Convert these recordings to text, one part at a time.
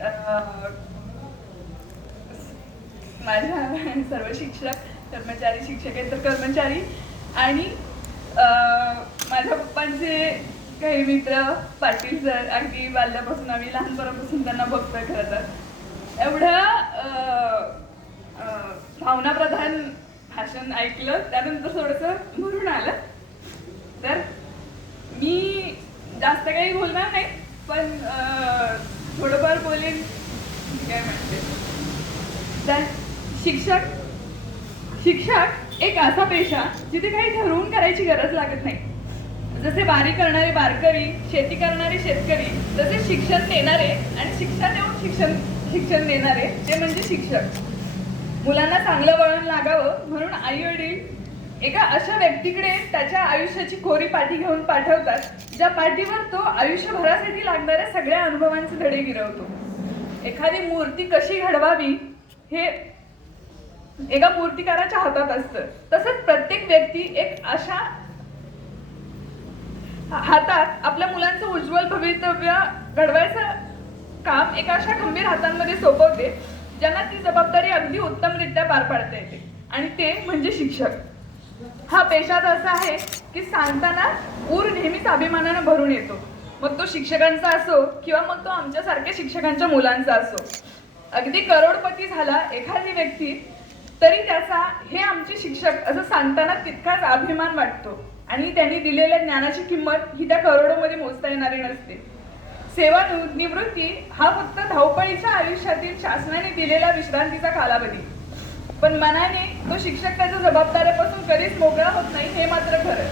अं, माझ्या सर्व शिक्षक कर्मचारी, शिक्षकेतर कर्मचारी आणि माझ्या पप्पांचे काही मित्र, पाटील सर, अगदी बाल्यापासून आम्ही लहानपणापासून त्यांना बघतोय. खरं तर एवढं भावनाप्रधान भाषण ऐकलं, त्यानंतर थोडंसं भरून आलं. तर मी जास्त काही बोलणार नाही, पण थोडंफार बोलेन. काय म्हणते तर शिक्षक एक असा पेशा जिथे काही ठरवून करायची गरज लागत नाही. जसे वारी करणारे वारकरी, शेती करणारे शेतकरी, तसे शिक्षण देणारे आणि शिक्षण देऊन शिक्षण देणारे ते म्हणजे शिक्षक. मुलांना चांगलं वळण लागावं म्हणून आई वडील एका अशा व्यक्तीकडे त्याच्या आयुष्याची कोरी पाठी घेऊन पाठवतात, ज्या पाठीवर तो आयुष्यभरासाठी लागणाऱ्या सगळ्या अनुभवांचे धडे गिरवतो. एखादी मूर्ती कशी घडवावी हे एका मूर्तिकाराच्या हातात असतं. तसंच प्रत्येक व्यक्ती एक अशा हातात आपल्या मुलांचं उज्ज्वल भवितव्य घडवायचं काम एका अशा खंबीर हातांमध्ये सोपवते, ज्यांना ती जबाबदारी अगदी उत्तमरित्या पार पाडता येते, आणि ते म्हणजे शिक्षक. हा पेशाच असा आहे की सांगताना ऊर नेहमीच अभिमानानं भरून येतो. मग तो शिक्षकांचा असो किंवा मग तो आमच्यासारख्या शिक्षकांच्या मुलांचा असो. अगदी करोडपती झाला एखादी व्यक्ती तरी त्याचा हे आमचे शिक्षक असं सांगताना तितकाच अभिमान वाटतो, आणि त्यांनी दिलेल्या ज्ञानाची किंमत ही त्या करोडोमध्ये मोजता येणारी नसते. सेवानिवृत्ती हा फक्त धावपळीच्या आयुष्यातील शासनाने दिलेला विश्रांतीचा कालावधी, पण मनाने तो शिक्षक त्याच्या जबाबदाऱ्यापासून कधीच मोकळा होत नाही, हे मात्र खरं.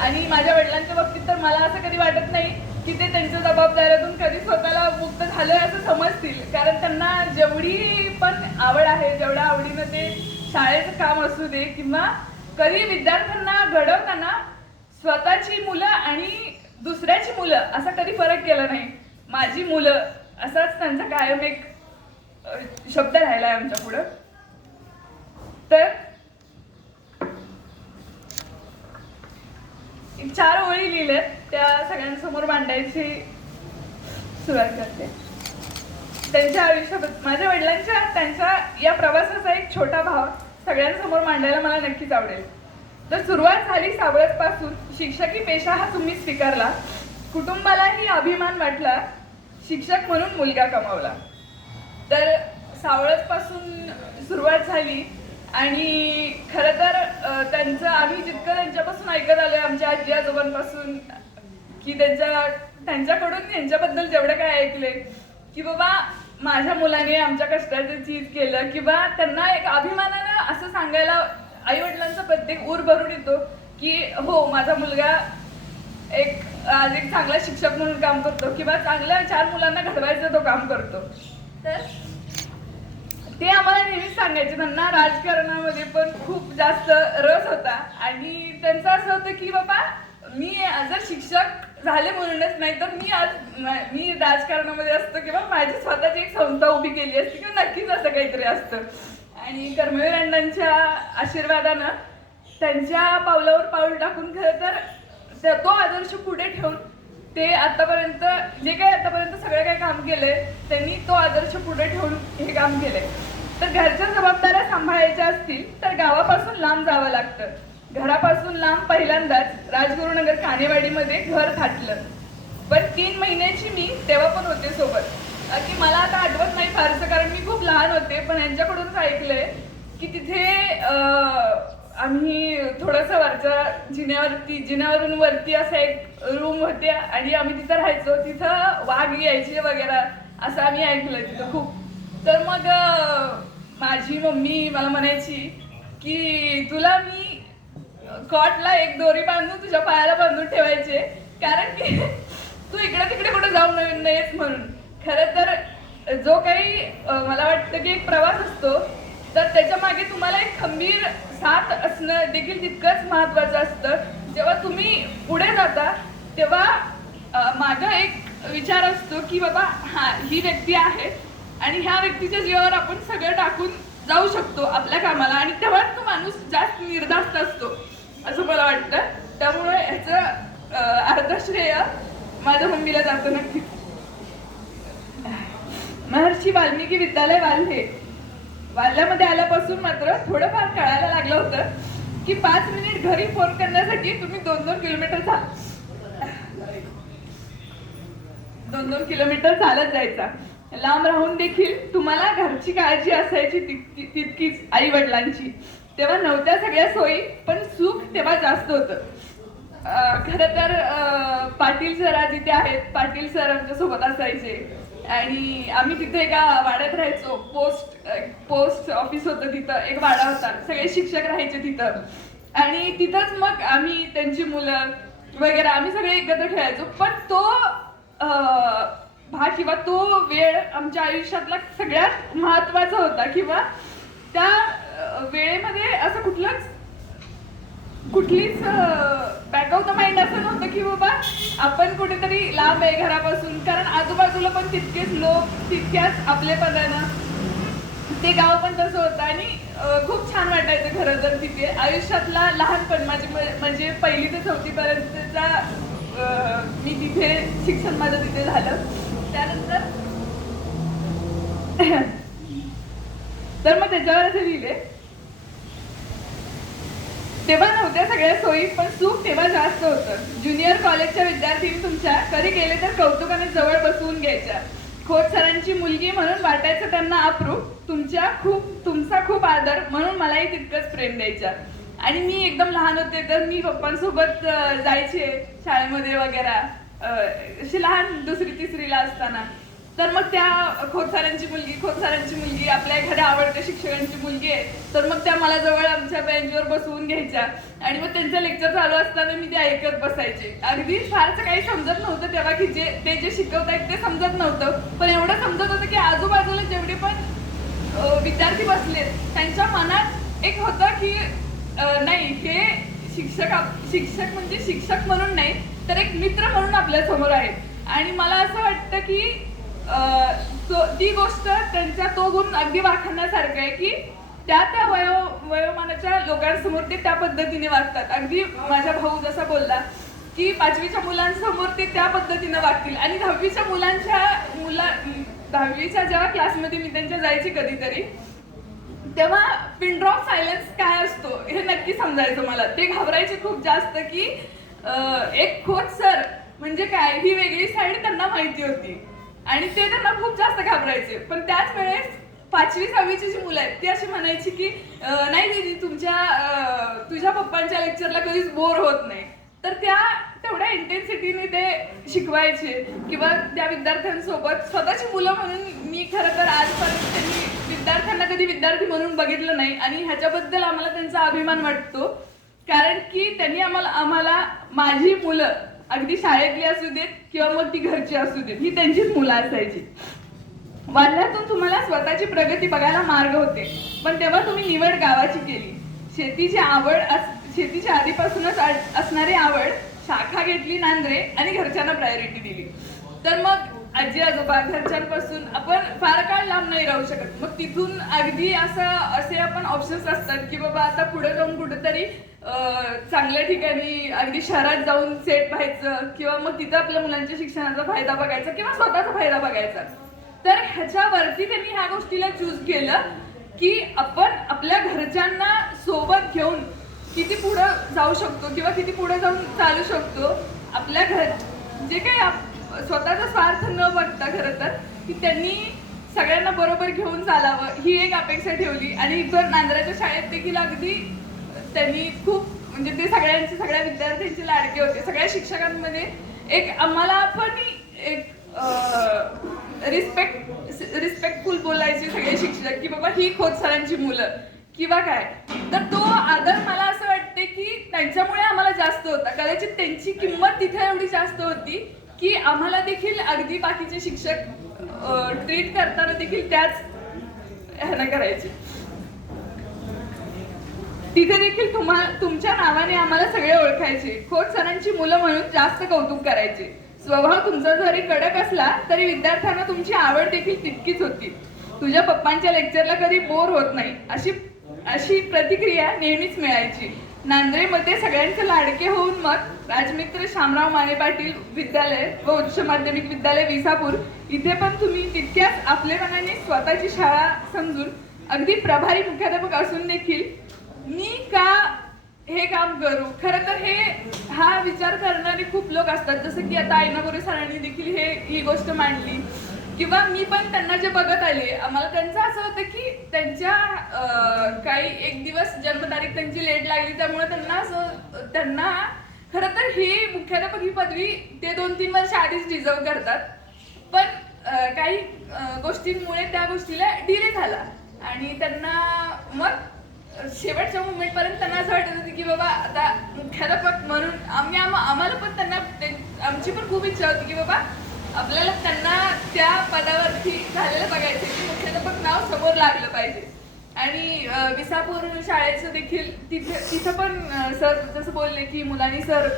आणि माझ्या वडिलांच्या बाबतीत तर मला असं कधी वाटत नाही की ते त्यांच्या जबाबदाऱ्यातून कधी स्वतःला मुक्त झालं असं समजतील, कारण त्यांना जेवढी पण आवड आहे, जेवढ्या आवडीनं ते शाळेचं काम असू दे किंवा कधी विद्यार्थ्यांना घडवताना स्वतःची मुलं आणि दुसऱ्याची मुलं असा कधी फरक केला नाही. माझी मुलं असाच त्यांचा कायम एक शब्द राहिला आहे आमच्या पुढं. तर 4 ओळी लिहिल्यात, त्या सगळ्यांसमोर मांडायची सुरुवात करते. त्यांच्या आयुष्याबद्दल, माझ्या वडिलांच्या त्यांच्या या प्रवासाचा एक छोटा भाव सगळ्यांसमोर मांडायला मला नक्कीच आवडेल. तर सुरुवात झाली सावळजपासून. शिक्षकी पेशा हा तुम्ही स्वीकारला, कुटुंबालाही अभिमान वाटला, शिक्षक म्हणून मुलगा कमावला. तर सावळजपासून सुरुवात झाली, आणि खरं तर त्यांचं आम्ही जितकं त्यांच्यापासून ऐकत आलोय, आमच्या आजी आजोबांपासून, की त्यांच्याकडून यांच्याबद्दल जेवढं काय ऐकले की बाबा माझ्या मुलाने आमच्या कष्टाचं चीज केलं, किंवा त्यांना एक अभिमानानं असं सांगायला आई वडिलांचा प्रत्येक ऊर भरून येतो की हो, माझा मुलगा आज एक चांगला शिक्षक म्हणून काम करतो, किंवा चांगल्या 4 मुलांना घडवायचं तो काम करतो. तर ते आम्हाला नेहमीच सांगायचे. त्यांना राजकारणामध्ये पण खूप जास्त रस होता, आणि त्यांचं असं होतं की बाबा मी जर शिक्षक झाले म्हणूनच नाही तर मी राजकारणामध्ये असतो, किंवा माझी स्वतःची एक संस्था उभी केली असते, किंवा नक्कीच असं काहीतरी असतं. आणि कर्मवीर अण्णांच्या आशीर्वादानं त्यांच्या पावलावर पाऊल टाकून खरं तर तो आदर्श पुढे ठेवून ते आतापर्यंत सगळं काय काम केलंय, त्यांनी तो आदर्श पुढे ठेवून हे काम केलंय. तर घरच्या जबाबदाऱ्या सांभाळायच्या असतील तर गावापासून लांब जावं लागतं. घरापासून लांब पहिल्यांदाच राजगुरुनगर कानेवाडीमध्ये घर थाटलं. पण 3 महिन्याची मी तेव्हा पण होते सोबत. की मला आता आठवत नाही फारसं, कारण मी खूप लहान होते, पण यांच्याकडूनच ऐकलंय की तिथे आम्ही थोडंसं वरच्या जिन्यावरून वरती असं एक रूम होते, आणि आम्ही तिथं राहायचो. तिथं वाघ यायचे वगैरे असं आम्ही ऐकलं तिथं खूप. तर मग माझी मम्मी मला म्हणायची की तुला मी कॉटला एक दोरी बांधून तुझ्या पायाला बांधून ठेवायचे, कारण की तू इकडे तिकडे कुठे जाऊ नयेस म्हणून. खरं तर जो काही मला वाटतं की एक प्रवास असतो, तर त्याच्या मागे तुम्हाला एक खंबीर साथ असणं देखील तितकंच महत्त्वाचं असतं. जेव्हा तुम्ही पुढे जाता तेव्हा माझा एक विचार असतो की बाबा ही व्यक्ती आहे, आणि ह्या व्यक्तीच्या जीवावर आपण सगळं टाकून जाऊ शकतो आपल्या कामाला, आणि तेव्हाच तो माणूस जास्त निर्धास्त असतो असं मला वाटतं. त्यामुळे ह्याचं अर्ध श्रेय माझ्या मम्मीला जातं नक्कीच. महर्षी महर्षी वाल्मिकी विद्यालय वाल्हे. वाल्ह्यामध्ये आल्यापासून मात्र थोडंफार कळायला लागलं होतं की 5 मिनिट घरी फोन करण्यासाठी तुम्ही 2-2 किलोमीटर 2-2 किलोमीटर चालत जायचा. लांब राहून देखील तुम्हाला घरची काळजी असायची तितकीच आई वडिलांची. तेव्हा नव्हत्या सगळ्या सोयी, पण सुख तेव्हा जास्त होतं. खरं तर पाटील सर जिथे आहेत, पाटील सर आमच्या सोबत असायचे आणि आम्ही तिथे एका वाड्यात राहायचो. पोस्ट ऑफिस होतं तिथं, एक वाडा होता, सगळे शिक्षक राहायचे तिथं आणि तिथंच मग आम्ही त्यांची मुलं वगैरे आम्ही सगळे एकत्र खेळायचो. पण तो भाग किंवा तो वेळ आमच्या आयुष्यातला सगळ्यात महत्वाचा होता. किंवा त्या वेळेमध्ये असं कुठलीच बॅक ऑफ द माइंड असं नव्हतं की बाबा आपण कुठेतरी लांब आहे घरापासून, कारण आजूबाजूला पण तितकेच लोक, तितक्याच आपलेपणानं ते गाव पण तसं होतं आणि खूप छान वाटायचं खरं तर तिथे. आयुष्यातला लहानपण म्हणजे 1ली ते 4थी पर्यंतचा मी तिथे शिक्षण माझं तिथे झालं. त्यानंतर तर मग त्याच्यावर असे लिहिले, तेव्हा नव्हत्या सगळ्या सोयी, पण सुख तेव्हा जास्त होतं. ज्युनियर कॉलेजच्या विद्यार्थ्यांनी तुमच्या कधी गेले तर कौतुकाने जवळ बसवून घ्यायच्या. खोत सरांची मुलगी म्हणून वाटायचं त्यांना अप्रूप. तुमचा खूप आदर म्हणून मलाही तितकंच प्रेम द्यायच्या. आणि मी एकदम लहान होते तर मी पप्पांसोबत जायचे शाळेमध्ये वगैरे, अशी लहान 2री-3रीला असताना. तर मग त्या खोत सरांची मुलगी आपल्या एखाद्या आवडत्या शिक्षकांची मुलगी आहे, तर मग त्या मला जवळ आमच्या बेंचवर बसवून घ्यायच्या आणि मग त्यांचं लेक्चर चालू असताना मी ते ऐकत बसायचे. अगदी फारसं काही समजत नव्हतं तेव्हा की ते जे शिकवतायत ते समजत नव्हतं, पण एवढं समजत होतं की आजूबाजूला जेवढे पण विद्यार्थी बसले त्यांच्या मनात एक होतं की नाही, हे शिक्षक म्हणजे शिक्षक म्हणून नाही तर एक मित्र म्हणून आपल्या समोर आहेत. आणि मला असं वाटतं की ती गोष्ट त्यांचा तो गुण अगदी वाखाणण्यासारखं आहे की त्या वयोमानाच्या लोकांसमोर ते त्या पद्धतीने वागतात. अगदी माझा भाऊ जसा बोलला की 5वीच्या मुलांसमोर ते त्या पद्धतीने वागतील आणि 10वीच्या जेव्हा क्लासमध्ये मी त्यांच्या जायची कधीतरी, तेव्हा पिन ड्रॉप सायलेन्स काय असतो हे नक्की समजायचं मला. ते घाबरायचे खूप जास्त की एक खोत सर म्हणजे काय ही वेगळी साईड त्यांना माहिती होती आणि ते त्यांना खूप जास्त घाबरायचे. पण त्याच वेळेस 5वी-6वीची जी मुलं आहेत ती अशी म्हणायची की नाही दीदी, तुझ्या पप्पांच्या लेक्चरला कधीच बोर होत नाही. तर तेवढ्या इंटेन्सिटीने ते शिकवायचे. किंवा त्या विद्यार्थ्यांसोबत स्वतःची मुलं म्हणून मी खरं तर आजपर्यंत त्यांनी विद्यार्थ्यांना कधी विद्यार्थी म्हणून बघितलं नाही आणि ह्याच्याबद्दल आम्हाला त्यांचा अभिमान वाटतो. कारण की त्यांनी आम्हाला माझी मुलं अगदी शाळेतली असू देत किंवा मग ती घरची असू देत, ही त्यांचीच मुलं असायची. वाल्ह्यातून तुम्हाला स्वतःची प्रगती बघायला मार्ग होते, पण तेव्हा तुम्ही निवड गावाची केली. शेतीची आधीपासूनच असणारी आवड, शाखा घेतली नांद्रे आणि घरच्यांना प्रायोरिटी दिली. तर मग आजी आजोबा घरच्यांपासून आपण फार काळ लांब नाही राहू शकत. मग तिथून अगदी असे आपण ऑप्शन्स असतात की बाबा आता पुढे जाऊन कुठेतरी चांगल्या ठिकाणी अगदी शहरात जाऊन सेट व्हायचं किंवा मग तिथं आपल्या मुलांच्या शिक्षणाचा फायदा बघायचा किंवा स्वतःचा फायदा बघायचा. तर ह्याच्यावरती त्यांनी ह्या गोष्टीला चूज केलं की आपण आपल्या घरच्यांना सोबत घेऊन किती पुढं जाऊ शकतो किंवा किती पुढे जाऊन चालू शकतो. आपल्या जे काही स्वतःचा स्वार्थ न बघता खरं तर की त्यांनी सगळ्यांना बरोबर घेऊन चालावं ही एक अपेक्षा ठेवली. आणि इतर नांद्राच्या शाळेत देखील अगदी त्यांनी खूप म्हणजे ते सगळ्या विद्यार्थ्यांचे लाडके होते. सगळ्या शिक्षकांमध्ये एक आम्हाला पण एक रिस्पेक्टफुल बोलायचे सगळे शिक्षक की बाबा ही खोत सरांची मुलं किंवा काय. तर तो आदर मला असं वाटते की त्यांच्यामुळे आम्हाला जास्त होता. कदाचित त्यांची किंमत तिथे एवढी जास्त होती की आम्हाला देखील अगदी बाकीचे शिक्षक ट्रीट करताना देखील त्याच ह्यानं करायचे. तिथे देखील तुमच्या नावाने आम्हाला सगळे ओळखायचे. खोत सरांची मुलं म्हणून जास्त कौतुक करायचे. स्वभाव तुमचा जरी कडक असला तरी विद्यार्थ्यांना तुमची आवड देखील तितकीच होती. तुझ्या पप्पांच्या लेक्चरला कधी बोर होत नाही अशी प्रतिक्रिया नेहमीच मिळायची. नांद्रेमध्ये सगळ्यांचे लाडके होऊन मग राजमित्र शामराव माने पाटील विद्यालय व उच्च माध्यमिक विद्यालय विसापूर इथे पण तुम्ही तितक्याच आपलेपणाने स्वतःची शाळा समजून अगदी प्रभारी मुख्याध्यापक असून देखील मी का हे काम करू. खरं तर हा विचार करणारे खूप लोक असतात, जसं की आता आयना गोरे सरांनी देखील ही गोष्ट मांडली, किंवा मी पण त्यांना जे बघत आले, आम्हाला त्यांचं असं होतं की त्यांच्या काही एक दिवस जन्मतारीख त्यांची लेट लागली, त्यामुळे त्यांना खरं तर ही मुख्याध्यापक ही पदवी ते 2-3 वर्ष आधीच डिझर्व करतात, पण काही गोष्टींमुळे त्या गोष्टीला डिले झाला आणि त्यांना मग शेवटच्या मुमेंटपर्यंत त्यांना असं वाटत होतं की बाबा आता मुख्याध्यापक म्हणून आम्हाला पण त्यांना आमची पण खूप इच्छा होती की बाबा आपल्याला त्यांना त्या पदावरती झालेलं बघायचं की मुख्याध्यापक नाव समोर लागलं पाहिजे. आणि विसापूर शाळेचं देखील तिथं पण सर जसं बोलले की मुलानी सर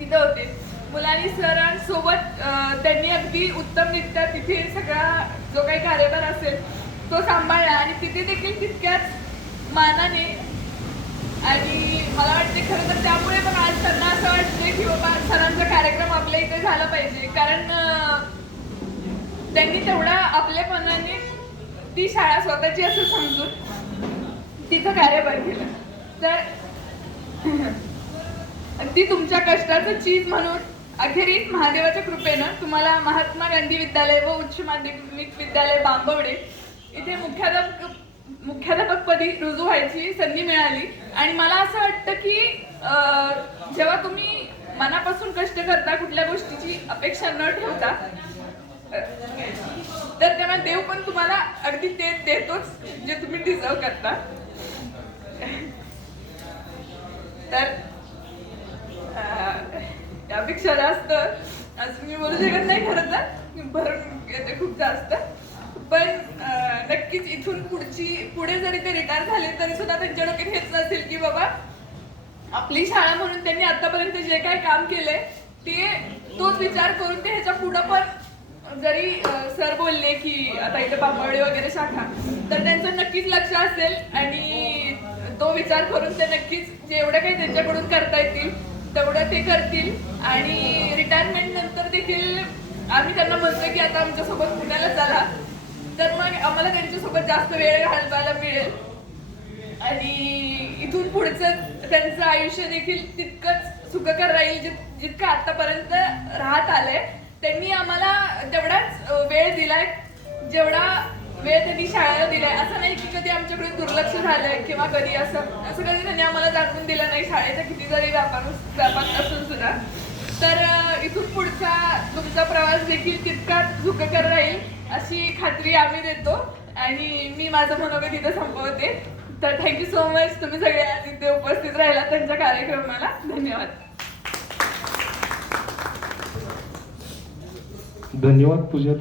तिथं होते. मुलानी सरांसोबत त्यांनी अगदी उत्तमरित्या तिथे सगळा जो काही कार्यभार असेल तो सांभाळला आणि तिथे देखील तितक्याच मानाने. आणि मला वाटते खरं तर त्यामुळे पण आज त्यांना असं वाटते की बाबा सरांचा कार्यक्रम आपल्या इथे झाला पाहिजे, कारण त्यांनी तेवढा आपल्यापणाने ती शाळा स्वतःची असं समजून तिथं कार्यभार केला. तर ती तुमच्या कष्टाचं चीज म्हणून अखेरीस महादेवाच्या कृपेनं तुम्हाला महात्मा गांधी विद्यालय व उच्च माध्यमिक विद्यालय बांबवडे इथे मुख्याध्यापकपदी रुजू व्हायची संधी मिळाली. आणि मला असं वाटतं की जेव्हा तुम्ही मनापासून कष्ट करता, कुठल्या गोष्टीची अपेक्षा न ठेवता, तर तेव्हा देव पण तुम्हाला अगदी ते देतोच जे तुम्ही डिझर्व करता. तर त्यापेक्षा जास्त असं मी बोलू शकत नाही, खरं तर भरून येते खूप जास्त. पण नक्कीच इथून पुढे जरी ते रिटायर झाले तरी सुद्धा त्यांच्या डोक्यात हेच नसेल की बाबा आपली शाळा म्हणून त्यांनी आतापर्यंत जे काय काम केलंय तोच विचार करून ते ह्याच्या पुढं पण जरी सर बोलले की आता इथे बांबवडे वगैरे शाखा, तर त्यांचं नक्कीच लक्ष असेल आणि तो विचार करून ते नक्कीच जेवढं काही त्यांच्याकडून करता येतील तेवढं ते करतील. आणि रिटायरमेंट नंतर देखील आम्ही त्यांना म्हणतो की आता आमच्यासोबत पुण्याला चला, तर मग आम्हाला त्यांच्यासोबत जास्त वेळ घालवायला मिळेल आणि इथून पुढचं त्यांचं आयुष्य देखील तितकंच सुखकर राहील जितकं आतापर्यंत राहत आलंय. त्यांनी आम्हाला तेवढाच वेळ दिलाय जेवढा वेळ त्यांनी शाळेला दिलाय. असं नाही की कधी आमच्याकडे दुर्लक्ष झालंय किंवा कधी असं कधी त्यांनी आम्हाला जाणून दिलं नाही, शाळेचा किती जरी व्यापार असून सुद्धा. तर इथून पुढचा तुमचा प्रवास देखील तितकाच सुखकर राहील अशी खात्री आम्ही देतो. आणि मी माझं मनोगत इथं संपवते. तर थँक्यू सो मच, तुम्ही सगळे आज इथे उपस्थित राहिला त्यांच्या कार्यक्रमाला. धन्यवाद. धन्यवाद पूजा.